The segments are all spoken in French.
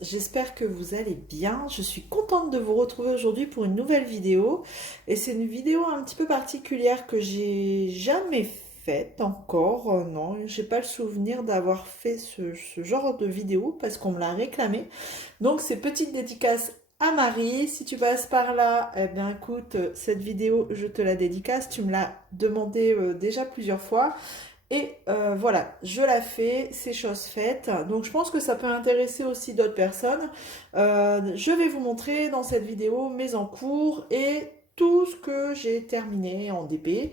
j'espère que vous allez bien. Je suis contente de vous retrouver aujourd'hui pour une nouvelle vidéo. Et c'est une vidéo un petit peu particulière que j'ai jamais faite encore. Non, j'ai pas le souvenir d'avoir fait ce genre de vidéo parce qu'on me l'a réclamé. Donc c'est petite dédicace à Marie. Si tu passes par là, eh bien écoute, cette vidéo, je te la dédicace. Tu me l'as demandé déjà plusieurs fois. Et voilà, je la fais, c'est chose faite. Donc je pense que ça peut intéresser aussi d'autres personnes. Je vais vous montrer dans cette vidéo mes encours et tout ce que j'ai terminé en DP.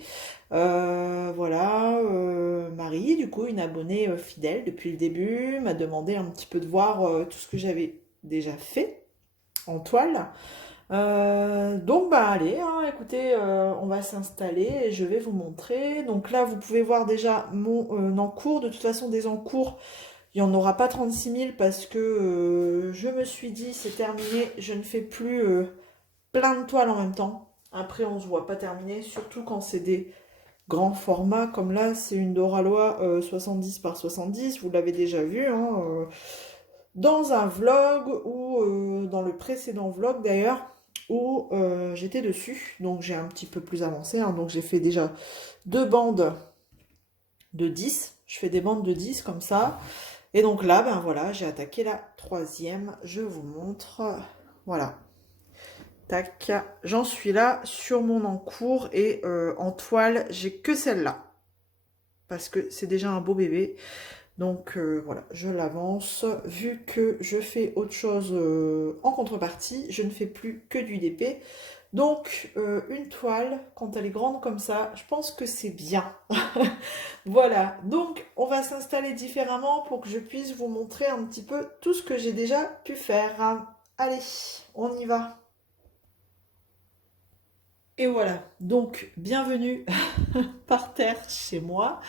Voilà, Marie, du coup, une abonnée fidèle depuis le début, m'a demandé un petit peu de voir tout ce que j'avais déjà fait en toile. Donc bah allez, hein, écoutez, on va s'installer et je vais vous montrer. Donc là, vous pouvez voir déjà mon encours. De toute façon, des encours, il n'y en aura pas 36 000 parce que je me suis dit, c'est terminé, je ne fais plus plein de toiles en même temps. Après, on se voit pas terminer, surtout quand c'est des grands formats, comme là, c'est une Doralois 70 par 70, vous l'avez déjà vu, hein, dans un vlog ou dans le précédent vlog d'ailleurs où j'étais dessus. Donc j'ai un petit peu plus avancé, hein. Donc j'ai fait déjà deux bandes de 10. Je fais des bandes de 10 comme ça. Et donc là, ben voilà, j'ai attaqué la troisième. Je vous montre. Voilà. Tac. J'en suis là sur mon encours et en toile, j'ai que celle-là. Parce que c'est déjà un beau bébé. Donc voilà, je l'avance. Vu que je fais autre chose en contrepartie, je ne fais plus que du DP. Donc une toile, quand elle est grande comme ça, je pense que c'est bien. Voilà, donc on va s'installer différemment pour que je puisse vous montrer un petit peu tout ce que j'ai déjà pu faire. Allez, on y va. Et voilà, donc bienvenue par terre chez moi.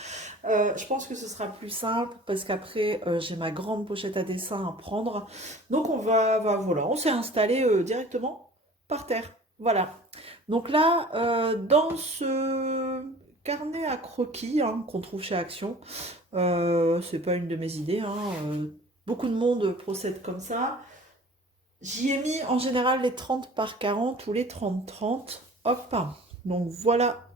Je pense que ce sera plus simple parce qu'après j'ai ma grande pochette à dessin à prendre. Donc voilà, on s'est installé directement par terre. Voilà. Donc là, dans ce carnet à croquis hein, qu'on trouve chez Action, c'est pas une de mes idées, hein, beaucoup de monde procède comme ça. J'y ai mis en général les 30 par 40 ou les 30-30. Hop. Donc voilà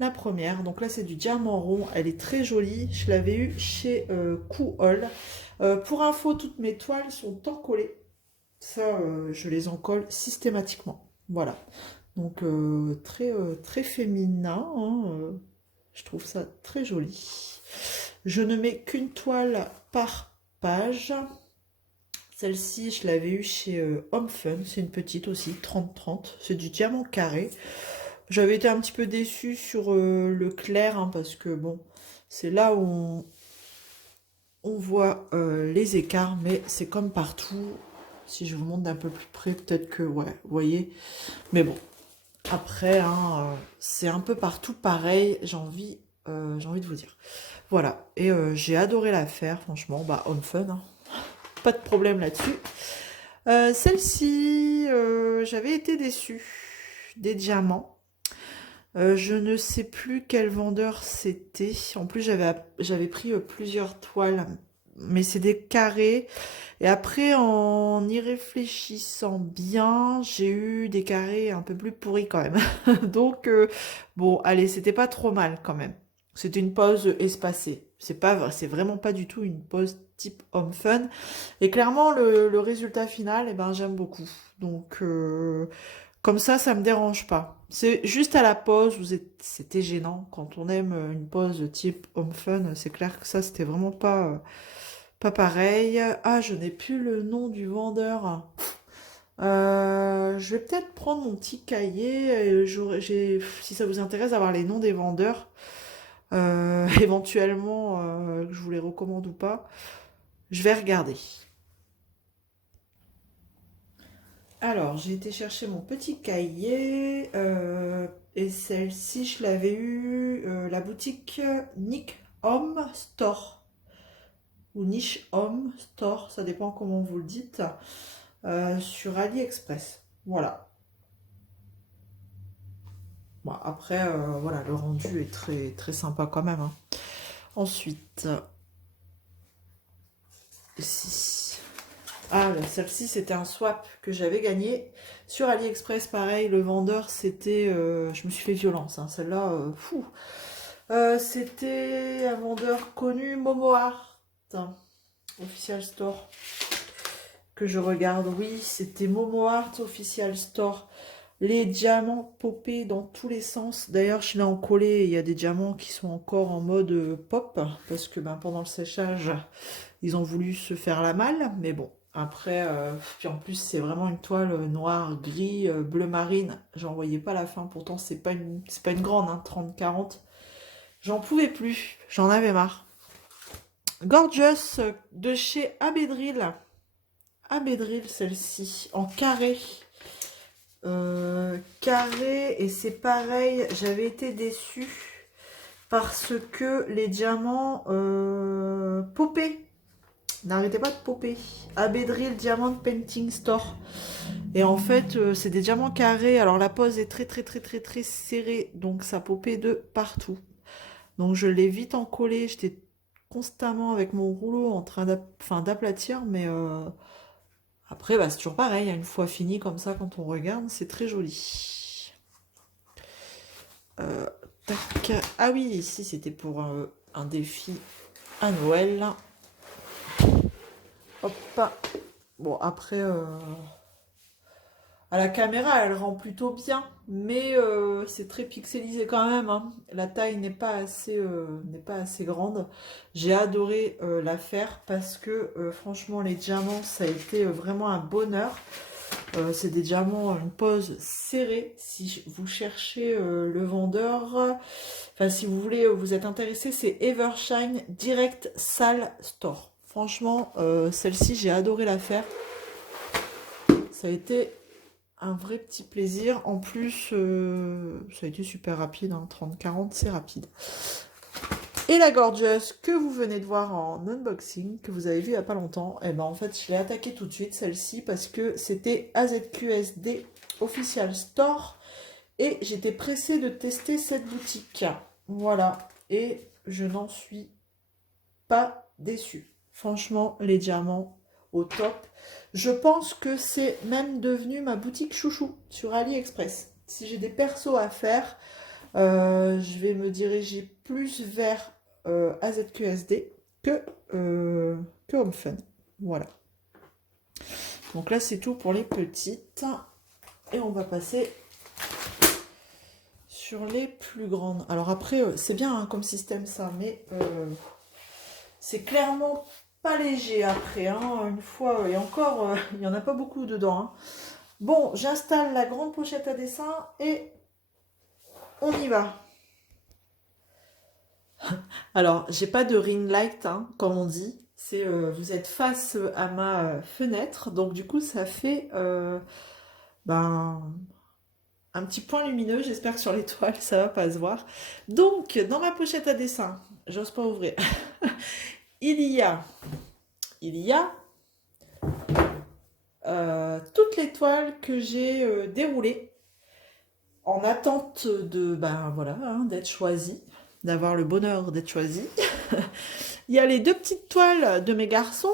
la première. Donc là c'est du diamant rond. Elle est très jolie. Je l'avais eu chez Cool. Pour info, toutes mes toiles sont encollées. Ça, je les encolle systématiquement. Voilà. Donc très féminin. Hein, je trouve ça très joli. Je ne mets qu'une toile par page. Celle-ci, je l'avais eue chez Home Fun. C'est une petite aussi, 30-30. C'est du diamant carré. J'avais été un petit peu déçue sur le clair, hein, parce que bon, c'est là où on voit les écarts, mais c'est comme partout. Si je vous montre d'un peu plus près, peut-être que, ouais, vous voyez. Mais bon, après, hein, c'est un peu partout pareil, j'ai envie de vous dire. Voilà, et j'ai adoré la faire, franchement, bah, Home Fun, hein. Pas de problème là-dessus. Celle-ci, j'avais été déçue. Des diamants. Je ne sais plus quel vendeur c'était. En plus, j'avais pris plusieurs toiles, mais c'est des carrés. Et après, en y réfléchissant bien, j'ai eu des carrés un peu plus pourris quand même. Donc, bon, allez, c'était pas trop mal quand même. C'était une pause espacée. C'est vraiment pas du tout une pause type Home Fun. Et clairement, le résultat final, eh ben, j'aime beaucoup. Donc, comme ça me dérange pas. C'est juste à la pause où c'était gênant. Quand on aime une pause type Home Fun, c'est clair que ça, c'était vraiment pas pareil. Ah, je n'ai plus le nom du vendeur. Je vais peut-être prendre mon petit cahier. Si ça vous intéresse d'avoir les noms des vendeurs, éventuellement, que je vous les recommande ou pas, je vais regarder. Alors, j'ai été chercher mon petit cahier et celle-ci, je l'avais eue, la boutique Nick Home Store ou Niche Home Store, ça dépend comment vous le dites, sur AliExpress. Voilà. Bon, après, voilà, le rendu est très, très sympa quand même, hein. Ensuite, ici. Ah, celle-ci, c'était un swap que j'avais gagné. Sur AliExpress, pareil, le vendeur, c'était... je me suis fait violence, hein, celle-là, fou. C'était un vendeur connu, Momo Art, Official Store, que je regarde. Oui, c'était Momo Art Official Store. Les diamants popés dans tous les sens. D'ailleurs, je l'ai en collé. Il y a des diamants qui sont encore en mode pop. Parce que ben, pendant le séchage, ils ont voulu se faire la malle. Mais bon, après, puis en plus, c'est vraiment une toile noire, gris, bleu marine. J'en voyais pas la fin. Pourtant, c'est pas une grande, hein, 30-40. J'en pouvais plus. J'en avais marre. Gorgeous de chez Abedril. Abedril, celle-ci, en carré. Carré, et c'est pareil, j'avais été déçue parce que les diamants popaient, n'arrêtez pas de popper. Abedril Diamond Painting Store, et en fait c'est des diamants carrés. Alors la pose est très serrée, donc ça popait de partout, donc je l'ai vite encollé. J'étais constamment avec mon rouleau en train d'aplatir, mais après, bah, c'est toujours pareil, hein, une fois fini comme ça, quand on regarde, c'est très joli. Tac. Ah oui, ici, c'était pour un défi à Noël. Hop. Bon, après, à la caméra, elle rend plutôt bien, mais c'est très pixelisé quand même, hein. La taille n'est pas assez grande. J'ai adoré la faire parce que franchement, les diamants, ça a été vraiment un bonheur. C'est des diamants, une pose serrée. Si vous cherchez le vendeur, enfin si vous voulez, vous êtes intéressé, c'est Evershine Direct Salle Store. Franchement, celle-ci, j'ai adoré la faire. Ça a été un vrai petit plaisir. En plus, ça a été super rapide, hein, 30-40, c'est rapide. Et la Gorgeous que vous venez de voir en unboxing, que vous avez vu il n'y a pas longtemps, et ben en fait je l'ai attaquée tout de suite celle-ci parce que c'était AZQSD Official Store et j'étais pressée de tester cette boutique. Voilà, et je n'en suis pas déçue. Franchement, les diamants au top. Je pense que c'est même devenu ma boutique chouchou sur AliExpress. Si j'ai des persos à faire, je vais me diriger plus vers AZQSD que Home Fun. Voilà. Donc là, c'est tout pour les petites. Et on va passer sur les plus grandes. Alors après, c'est bien hein, comme système ça, mais c'est clairement pas léger après. Hein, une fois, et encore, il n'y en a pas beaucoup dedans. Hein. Bon, j'installe la grande pochette à dessin et on y va. Alors, j'ai pas de ring light, hein, comme on dit. C'est vous êtes face à ma fenêtre, donc du coup, ça fait ben, un petit point lumineux. J'espère que sur l'étoile, ça va pas se voir. Donc, dans ma pochette à dessin, j'ose pas ouvrir. il y a toutes les toiles que j'ai déroulées en attente de, ben voilà, hein, d'être choisies, d'avoir le bonheur d'être choisie. Il y a les deux petites toiles de mes garçons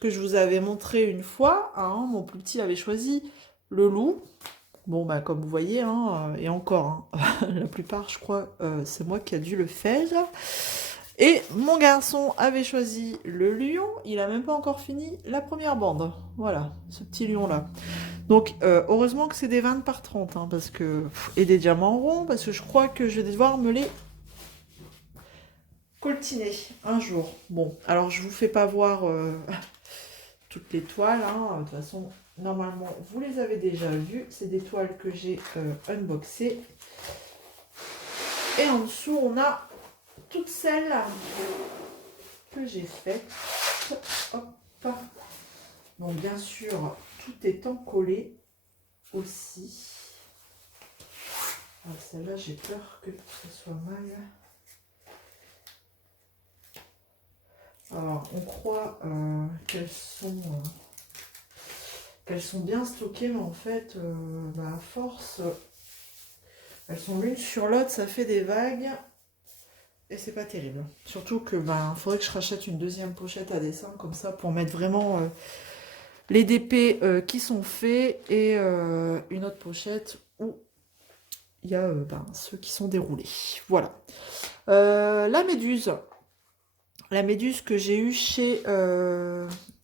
que je vous avais montré une fois. Hein. Mon plus petit avait choisi le loup. Bon, bah, comme vous voyez, hein, et encore, hein, la plupart, je crois, c'est moi qui a dû le faire. Et mon garçon avait choisi le lion. Il a même pas encore fini la première bande. Voilà, ce petit lion-là. Donc, heureusement que c'est des 20 par 30, hein, parce que, et des diamants ronds, parce que je crois que je vais devoir me les coltiner un jour. Bon, alors je vous fais pas voir toutes les toiles. Hein. De toute façon, normalement, vous les avez déjà vues. C'est des toiles que j'ai unboxées. Et en dessous, on a toutes celles que j'ai faites. Hop. Donc, bien sûr, tout est encollé aussi. Celle-là, j'ai peur que ce soit mal. Alors, on croit qu'elles sont bien stockées, mais en fait, bah, à force, elles sont l'une sur l'autre, ça fait des vagues, et c'est pas terrible. Surtout que, bah, faudrait que je rachète une deuxième pochette à dessin, comme ça, pour mettre vraiment les DP qui sont faits et une autre pochette où il y a ceux qui sont déroulés. Voilà. La méduse. La méduse que j'ai eue chez...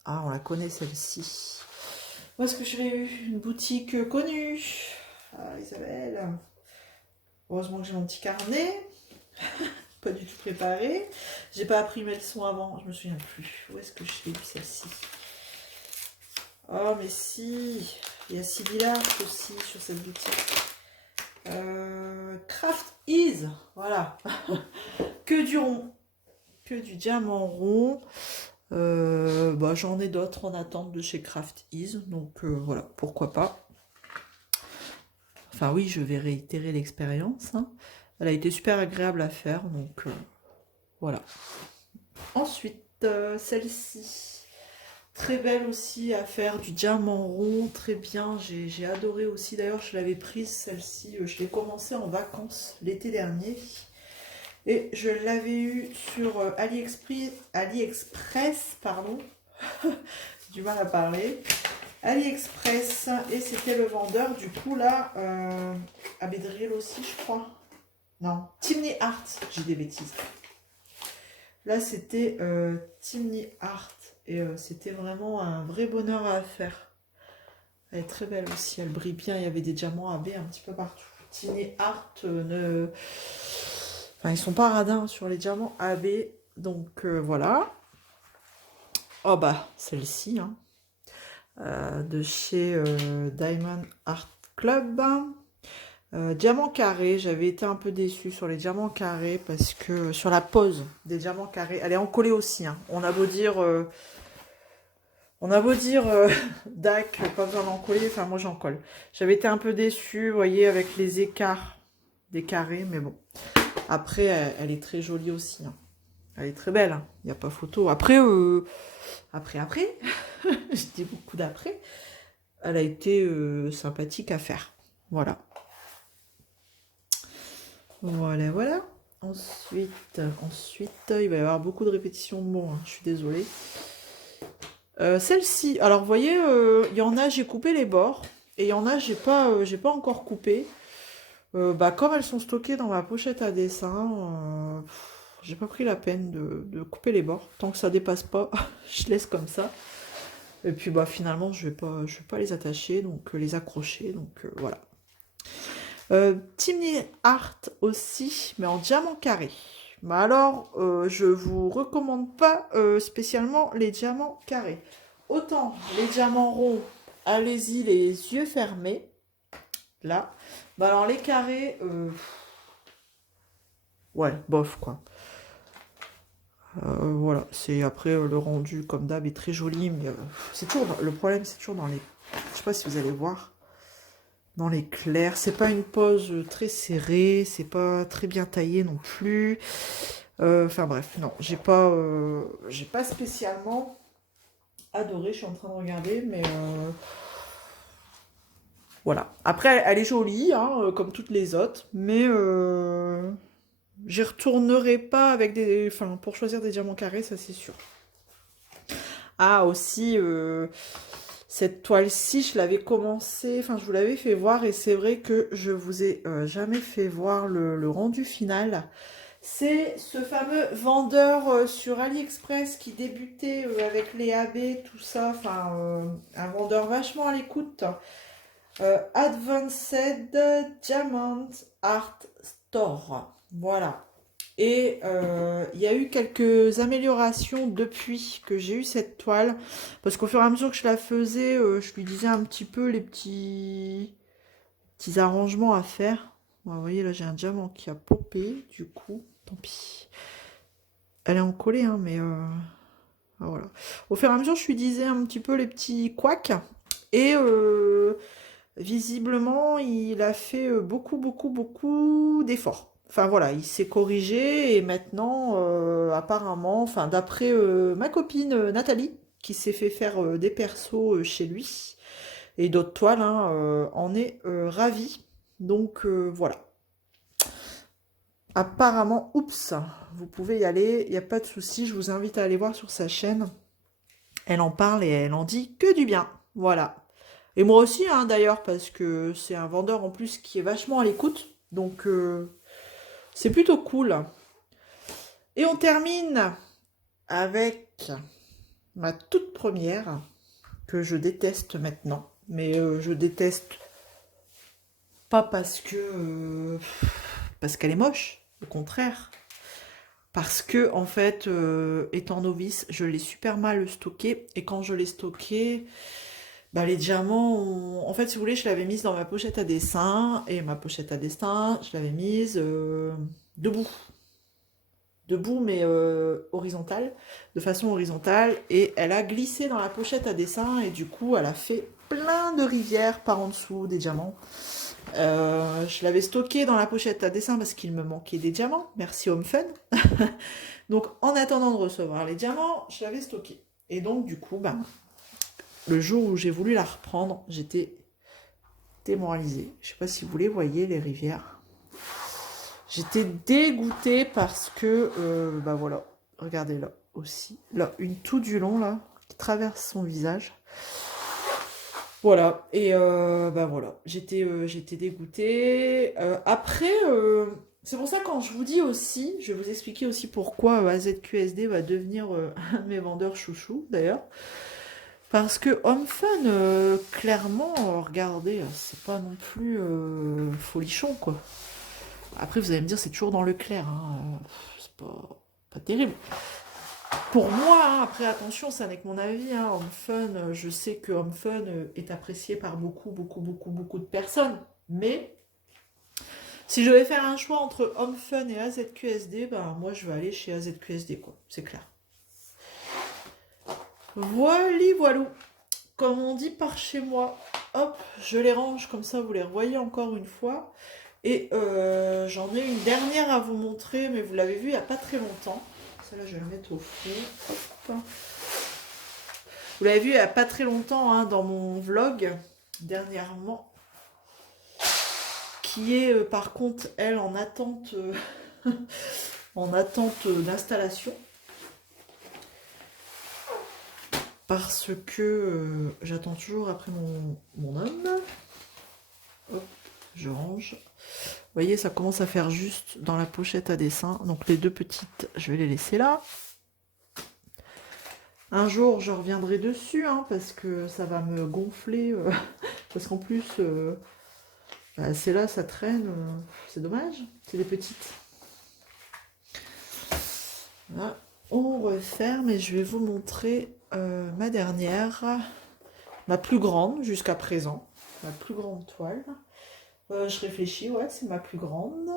Ah, on la connaît celle-ci. Où est-ce que je l'ai eue? Une boutique connue. Ah, Isabelle. Heureusement que j'ai mon petit carnet. Pas du tout préparé. J'ai pas appris mes leçons avant. Je me souviens plus. Où est-ce que je l'ai eue celle-ci? Oh, mais si. Il y a Sylvie Larche aussi sur cette boutique. Craft Is. Voilà. Que du rond. Que du diamant rond. J'en ai d'autres en attente de chez Craft Is, donc voilà, pourquoi pas. Enfin oui, je vais réitérer l'expérience, hein. Elle a été super agréable à faire, donc voilà. Ensuite, celle-ci, très belle aussi à faire, du diamant rond, très bien, j'ai adoré aussi. D'ailleurs, je l'avais prise celle-ci, je l'ai commencé en vacances l'été dernier. Et je l'avais eu sur AliExpress, pardon. J'ai du mal à parler. AliExpress, et c'était le vendeur, du coup là, à Bédriel aussi, je crois. Non, Timney Art, j'ai des bêtises. Là, c'était Timney Art, et c'était vraiment un vrai bonheur à faire. Elle est très belle aussi, elle brille bien, il y avait des diamants AB un petit peu partout. Timney Art ne... Enfin, ils sont pas radins sur les diamants AB, donc voilà. Oh bah, celle-ci, hein, de chez Diamond Art Club. Diamant carré, j'avais été un peu déçue sur les diamants carrés parce que sur la pose des diamants carrés, elle est encollée aussi, hein. On a beau dire, DAC, pas besoin d'encoller, enfin moi j'en colle. J'avais été un peu déçue, vous voyez, avec les écarts des carrés, mais bon. Après, elle est très jolie aussi, hein. Elle est très belle, hein. Il n'y a pas photo. Après, je dis beaucoup d'après, elle a été sympathique à faire. Voilà. Voilà. Ensuite, il va y avoir beaucoup de répétitions de mots, hein. Je suis désolée. Celle-ci, alors vous voyez, il y en a, j'ai coupé les bords, et il y en a, j'ai pas encore coupé. Comme elles sont stockées dans ma pochette à dessin, j'ai pas pris la peine de couper les bords. Tant que ça dépasse pas, je laisse comme ça. Et puis finalement, je vais pas les attacher, donc les accrocher, donc voilà. Timney Art aussi, mais en diamant carré. Alors, je vous recommande pas spécialement les diamants carrés. Autant les diamants ronds, allez-y les yeux fermés. Là. Alors les carrés, ouais, bof quoi. Voilà, c'est après le rendu comme d'hab est très joli, mais c'est toujours le problème, c'est toujours dans les, je sais pas si vous allez voir, dans les clairs. C'est pas une pose très serrée, c'est pas très bien taillé non plus. Enfin bref, non, j'ai pas spécialement adoré. Je suis en train de regarder, mais voilà. Après, elle est jolie, hein, comme toutes les autres, mais j'y retournerai pas avec des... Enfin, pour choisir des diamants carrés, ça c'est sûr. Ah, aussi, cette toile-ci, je l'avais commencé... Enfin, je vous l'avais fait voir, et c'est vrai que je vous ai jamais fait voir le rendu final. C'est ce fameux vendeur sur AliExpress qui débutait avec les AB, tout ça. Enfin, un vendeur vachement à l'écoute. Advanced Diamond Art Store. Voilà. Et il y a eu quelques améliorations depuis que j'ai eu cette toile. Parce qu'au fur et à mesure que je la faisais, je lui disais un petit peu les petits arrangements à faire. Vous voyez, là, j'ai un diamant qui a popé. Du coup, tant pis. Elle est encollée, hein, mais... voilà. Au fur et à mesure, je lui disais un petit peu les petits couacs. Et... visiblement, il a fait beaucoup d'efforts. Enfin voilà, il s'est corrigé et maintenant, apparemment, enfin d'après ma copine Nathalie, qui s'est fait faire des persos chez lui et d'autres toiles, hein, en est ravie. Donc voilà. Apparemment, oups, vous pouvez y aller, il n'y a pas de souci, je vous invite à aller voir sur sa chaîne. Elle en parle et elle en dit que du bien. Voilà. Et moi aussi, hein, d'ailleurs, parce que c'est un vendeur en plus qui est vachement à l'écoute. Donc, c'est plutôt cool. Et on termine avec ma toute première, que je déteste maintenant. Mais je déteste pas parce qu'elle est moche, au contraire. Parce que, en fait, étant novice, je l'ai super mal stocké. Et quand je l'ai stocké, bah, les diamants, en fait, si vous voulez, je l'avais mise dans ma pochette à dessin. Et ma pochette à dessin, je l'avais mise debout. Debout, mais horizontale, de façon horizontale. Et elle a glissé dans la pochette à dessin. Et du coup, elle a fait plein de rivières par en dessous des diamants. Je l'avais stocké dans la pochette à dessin parce qu'il me manquait des diamants. Merci Home Fun. Donc, en attendant de recevoir les diamants, je l'avais stocké. Et donc, du coup, bah, le jour où j'ai voulu la reprendre, j'étais démoralisée. Je sais pas si vous les voyez, les rivières. J'étais dégoûtée parce que, bah voilà, regardez là aussi. Là, une tout du long, là, qui traverse son visage. Voilà, et bah voilà, j'étais dégoûtée. Après, c'est pour ça quand je vous dis aussi, je vais vous expliquer aussi pourquoi AZQSD va devenir un de mes vendeurs chouchou d'ailleurs. Parce que Home Fun, clairement, regardez, c'est pas non plus folichon quoi. Après, vous allez me dire, c'est toujours dans le clair, hein, c'est pas terrible. Pour moi, hein, après attention, ça n'est que mon avis, hein, Home Fun, je sais que Home Fun est apprécié par beaucoup de personnes, mais si je vais faire un choix entre Home Fun et AZQSD, ben moi je vais aller chez AZQSD, quoi, c'est clair. Voilou, comme on dit par chez moi, hop, je les range comme ça, vous les revoyez encore une fois. Et j'en ai une dernière à vous montrer, mais vous l'avez vu il n'y a pas très longtemps. Celle-là, je vais la mettre au fond. Hop. Vous l'avez vu il n'y a pas très longtemps hein, dans mon vlog, dernièrement. Qui est par contre, elle, en attente, d'installation. Parce que j'attends toujours après mon homme. Hop, je range. Vous voyez, ça commence à faire juste dans la pochette à dessin. Donc les deux petites, je vais les laisser là. Un jour, je reviendrai dessus, hein, parce que ça va me gonfler. Parce qu'en plus, bah, c'est là, ça traîne. C'est dommage. C'est des petites. Voilà. On referme et je vais vous montrer ma dernière. Ma plus grande jusqu'à présent. Ma plus grande toile. Je réfléchis, ouais, c'est ma plus grande.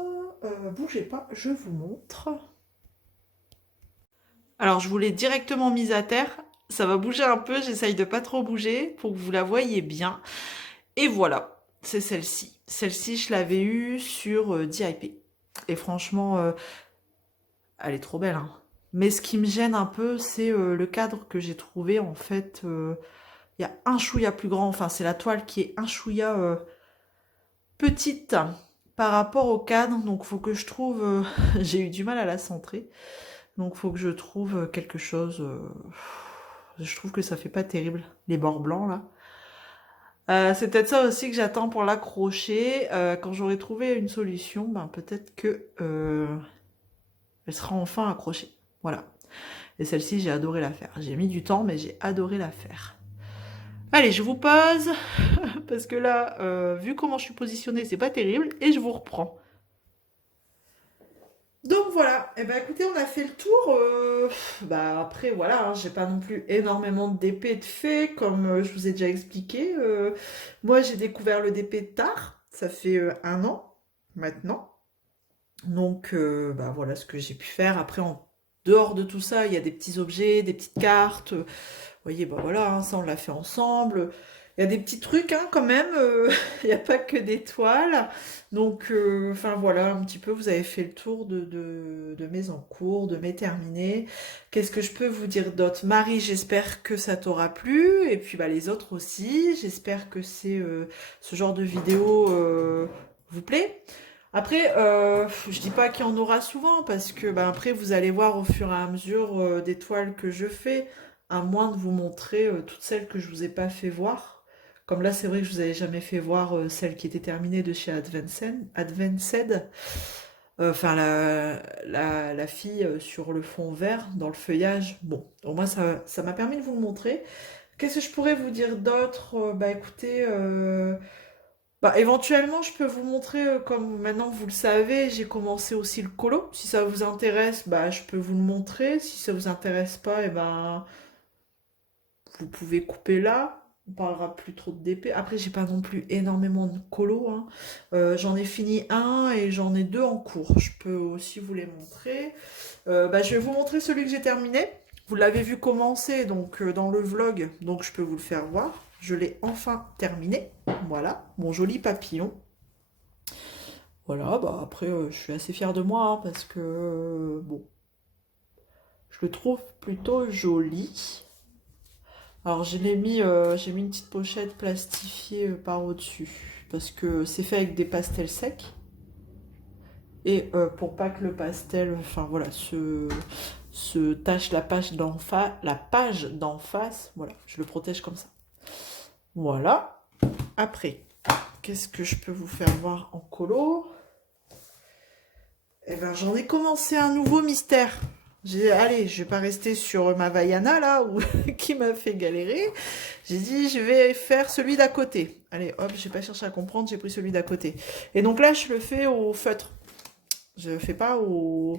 Bougez pas, je vous montre. Alors, je vous l'ai directement mise à terre. Ça va bouger un peu, j'essaye de pas trop bouger pour que vous la voyez bien. Et voilà, c'est celle-ci. Celle-ci, je l'avais eue sur DIP. Et franchement, elle est trop belle. Hein. Mais ce qui me gêne un peu, c'est le cadre que j'ai trouvé. En fait, il y a un chouïa plus grand. Enfin, c'est la toile qui est un chouïa petite par rapport au cadre. Donc, faut que je trouve... j'ai eu du mal à la centrer. Donc, faut que je trouve quelque chose... je trouve que ça fait pas terrible, les bords blancs, là. C'est peut-être ça aussi que j'attends pour l'accrocher. Quand j'aurai trouvé une solution, ben, peut-être que elle sera enfin accrochée. Voilà. Et celle-ci, j'ai adoré la faire. J'ai mis du temps, mais j'ai adoré la faire. Allez, je vous pose, parce que là, vu comment je suis positionnée, c'est pas terrible, et je vous reprends. Donc voilà, et ben écoutez, on a fait le tour. Bah après voilà, hein, j'ai pas non plus énormément de DP de fait, comme je vous ai déjà expliqué. Moi j'ai découvert le DP tard, ça fait 1 an maintenant. Donc bah voilà ce que j'ai pu faire. Après en dehors de tout ça, il y a des petits objets, des petites cartes. Vous voyez, bah voilà, hein, ça on l'a fait ensemble. Il y a des petits trucs hein, quand même, il n'y a pas que des toiles. Donc, enfin voilà, un petit peu, vous avez fait le tour de mes en cours, de mes terminés. Qu'est-ce que je peux vous dire d'autre? Marie, j'espère que ça t'aura plu. Et puis bah, les autres aussi, j'espère que ce genre de vidéo vous plaît. Après, je dis pas qu'il y en aura souvent, parce que bah, après, vous allez voir au fur et à mesure des toiles que je fais. à moins de vous montrer toutes celles que je vous ai pas fait voir. Comme là, c'est vrai que je vous avais jamais fait voir celle qui était terminée de chez Advanced. Enfin, la fille sur le fond vert, dans le feuillage. Bon, au moins ça m'a permis de vous le montrer. Qu'est-ce que je pourrais vous dire d'autre? Bah écoutez, bah, éventuellement, je peux vous montrer, comme maintenant vous le savez, j'ai commencé aussi le colo. Si ça vous intéresse, bah, je peux vous le montrer. Si ça vous intéresse pas, et ben, vous pouvez couper là. On parlera plus trop de DP. Après, j'ai pas non plus énormément de colo, hein. J'en ai fini un et j'en ai deux en cours. Je peux aussi vous les montrer. Bah, je vais vous montrer celui que j'ai terminé. Vous l'avez vu commencer donc dans le vlog, donc je peux vous le faire voir. Je l'ai enfin terminé. Voilà, mon joli papillon. Voilà, bah après, je suis assez fière de moi, hein, parce que, bon, je le trouve plutôt joli. Alors, j'ai mis une petite pochette plastifiée par au-dessus, parce que c'est fait avec des pastels secs. Et pour pas que le pastel, enfin voilà, se tache la page d'en face, voilà, je le protège comme ça. Voilà. Après, qu'est-ce que je peux vous faire voir en colo? Eh ben, j'en ai commencé un nouveau mystère. Allez, je vais pas rester sur ma Vaiana là, qui m'a fait galérer. J'ai dit, je vais faire celui d'à côté. Allez, hop, j'ai pas cherché à comprendre, j'ai pris celui d'à côté. Et donc là, je le fais au feutre. Je ne fais pas au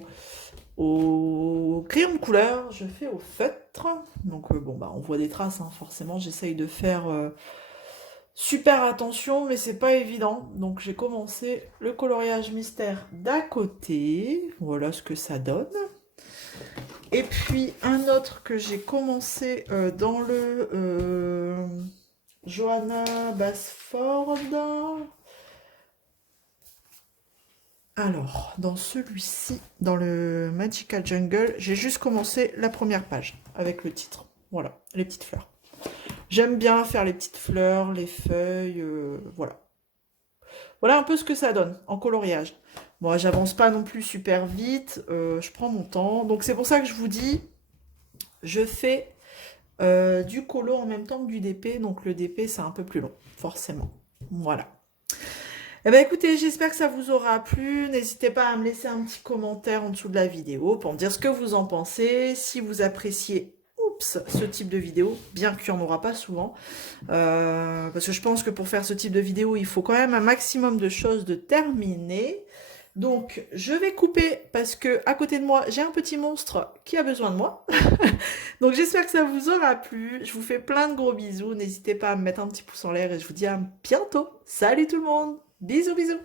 crayon de couleur, je fais au feutre. Donc bon, bah, on voit des traces, hein, forcément, j'essaye de faire super attention, mais c'est pas évident. Donc j'ai commencé le coloriage mystère d'à côté. Voilà ce que ça donne. Et puis un autre que j'ai commencé dans le Johanna Basford. Alors, dans celui-ci, dans le Magical Jungle, j'ai juste commencé la première page avec le titre. Voilà, les petites fleurs. J'aime bien faire les petites fleurs, les feuilles, voilà. Voilà un peu ce que ça donne en coloriage. Moi, j'avance pas non plus super vite, je prends mon temps. Donc c'est pour ça que je vous dis, je fais du colo en même temps que du DP. Donc le DP, c'est un peu plus long, forcément. Voilà. Eh ben écoutez, j'espère que ça vous aura plu. N'hésitez pas à me laisser un petit commentaire en dessous de la vidéo pour me dire ce que vous en pensez, si vous appréciez ce type de vidéo, bien qu'il n'y en aura pas souvent. Parce que je pense que pour faire ce type de vidéo, il faut quand même un maximum de choses de terminer. Donc, je vais couper parce que à côté de moi, j'ai un petit monstre qui a besoin de moi. Donc, j'espère que ça vous aura plu. Je vous fais plein de gros bisous. N'hésitez pas à me mettre un petit pouce en l'air et je vous dis à bientôt. Salut tout le monde. Bisous, bisous.